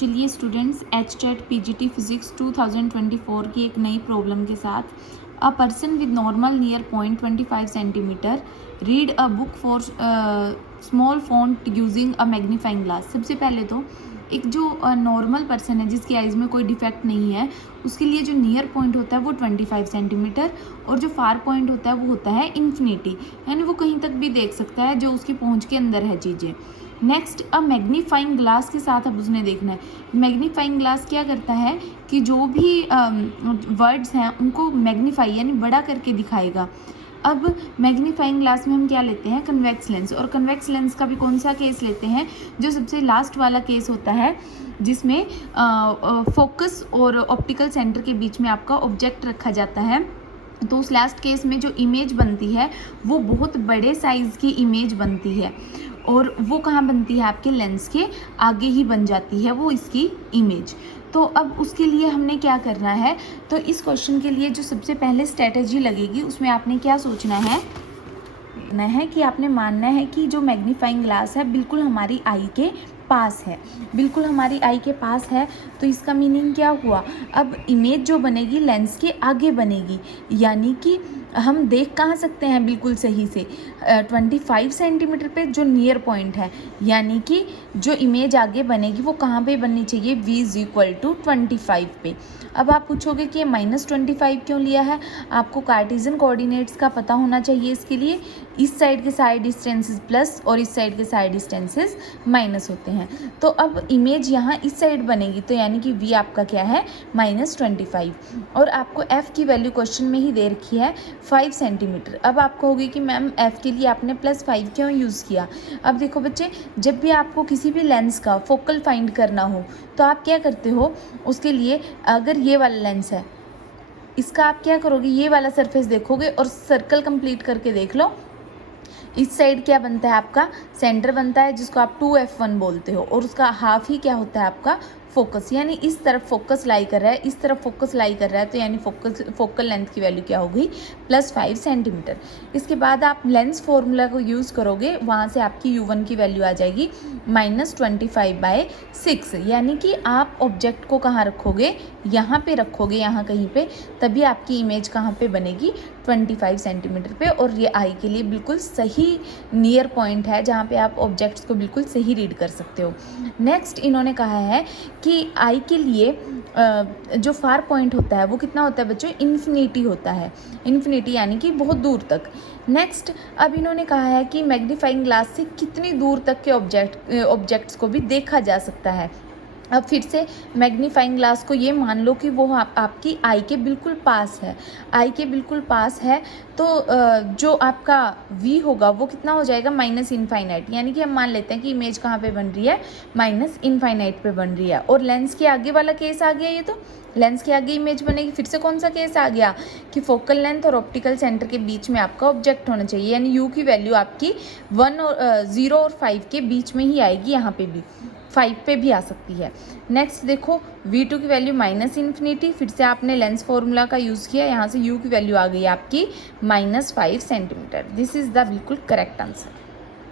चलिए students, HTET PGT physics 2024 की एक नई प्रॉब्लम के साथ a person with normal near point 25 centimetre read a book for small font using a magnifying glass. सबसे पहले तो एक जो नॉर्मल पर्सन है जिसकी आइज़ में कोई डिफेक्ट नहीं है, उसके लिए जो नियर पॉइंट होता है वो 25 सेंटीमीटर और जो फार पॉइंट होता है वो होता है इन्फिनिटी, यानी वो कहीं तक भी देख सकता है जो उसकी पहुंच के अंदर है चीज़ें। नेक्स्ट, अ मैग्नीफाइंग ग्लास के साथ अब उसने देखना है। मैग्नीफाइंग ग्लास क्या करता है कि जो भी वर्ड्स हैं उनको मैग्नीफाई यानी बड़ा करके दिखाएगा। अब मैग्नीफाइंग ग्लास में हम क्या लेते हैं, कन्वेक्स लेंस, और कन्वेक्स लेंस का भी कौन सा केस लेते हैं, जो सबसे लास्ट वाला केस होता है जिसमें फोकस और ऑप्टिकल सेंटर के बीच में आपका ऑब्जेक्ट रखा जाता है। तो उस लास्ट केस में जो इमेज बनती है वो बहुत बड़े साइज़ की इमेज बनती है और वो कहाँ बनती है, आपके लेंस के आगे ही बन जाती है वो इसकी इमेज। तो अब उसके लिए हमने क्या करना है, तो इस क्वेश्चन के लिए जो सबसे पहले स्ट्रेटजी लगेगी उसमें आपने क्या सोचना है कि आपने मानना है कि जो मैग्नीफाइंग ग्लास है बिल्कुल हमारी आई के पास है, बिल्कुल हमारी आई के पास है। तो इसका मीनिंग क्या हुआ, अब इमेज जो बनेगी लेंस के आगे बनेगी, यानी कि हम देख कहाँ सकते हैं बिल्कुल सही से 25 सेंटीमीटर पे जो नियर पॉइंट है, यानी कि जो इमेज आगे बनेगी वो कहाँ पे बननी चाहिए, v = 25 पे। अब आप पूछोगे कि ये -25 क्यों लिया है, आपको कार्टेशियन कोऑर्डिनेट्स का पता होना चाहिए इसके लिए। इस साइड के साइड डिस्टेंसेस प्लस और इस साइड के साइड डिस्टेंसेस माइनस होते हैं। तो अब इमेज यहाँ इस साइड बनेगी, तो यानी कि v आपका क्या है, -25, और आपको f की वैल्यू क्वेश्चन में ही दे रखी है 5 सेंटीमीटर। अब आप कहोगे कि मैम f के लिए आपने +5 क्यों यूज़ किया। अब देखो बच्चे, जब भी आपको किसी भी लेंस का फोकल फाइंड करना हो तो आप क्या करते हो, उसके लिए अगर ये वाला लेंस है इसका आप क्या करोगे, ये वाला सरफेस देखोगे और सर्कल कंप्लीट करके देख लो। इस साइड क्या बनता है, आपका सेंटर बनता है जिसको आप 2f1 बोलते हो, और उसका हाफ ही क्या होता है, आपका फोकस, यानी इस तरफ फोकस लाई कर रहा है, इस तरफ फोकस लाई कर रहा है, तो यानी फोकल लेंथ की वैल्यू क्या होगी, +5 सेंटीमीटर। इसके बाद आप लेंस फॉर्मूला को यूज़ करोगे, वहाँ से आपकी u1 की वैल्यू आ जाएगी -25/6, यानी कि आप ऑब्जेक्ट को कहाँ रखोगे, यहाँ पे रखोगे, यहाँ कहीं पे, तभी आपकी इमेज कहाँ पे बनेगी, 25 सेंटीमीटर पे। और ये आई के लिए बिल्कुल सही नियर पॉइंट है जहाँ पे आप ऑब्जेक्ट्स को बिल्कुल सही रीड कर सकते हो। नेक्स्ट इन्होंने कहा है कि आई के लिए जो फार पॉइंट होता है वो कितना होता है बच्चों, इन्फिनिटी होता है, इन्फिनिटी यानी कि बहुत दूर तक। नेक्स्ट, अब इन्होंने कहा है कि मैग्नीफाइंग ग्लास से कितनी दूर तक के ऑब्जेक्ट्स को भी देखा जा सकता है। अब फिर से मैग्नीफाइंग ग्लास को ये मान लो कि वो आपकी आई के बिल्कुल पास है, आई के बिल्कुल पास है, तो जो आपका v होगा वो कितना हो जाएगा, -इनफाइनाइट, यानी कि हम मान लेते हैं कि इमेज कहाँ पे बन रही है, -इनफाइनाइट पे बन रही है। और लेंस के आगे वाला केस आ गया, ये तो लेंस के आगे इमेज बनेगी। फिर से कौन सा केस आ गया कि फोकल लेंथ और ऑप्टिकल सेंटर के बीच में आपका ऑब्जेक्ट होना चाहिए, यानी u की वैल्यू आपकी 0 और 5 के बीच में ही आएगी, यहाँ पे भी 5 पे भी आ सकती है। नेक्स्ट देखो, v2 की वैल्यू -इन्फिनिटी, फिर से आपने लेंस फॉर्मूला का यूज़ किया, यहाँ से u की वैल्यू आ गई आपकी -5 सेंटीमीटर। दिस इज़ द बिल्कुल करेक्ट आंसर।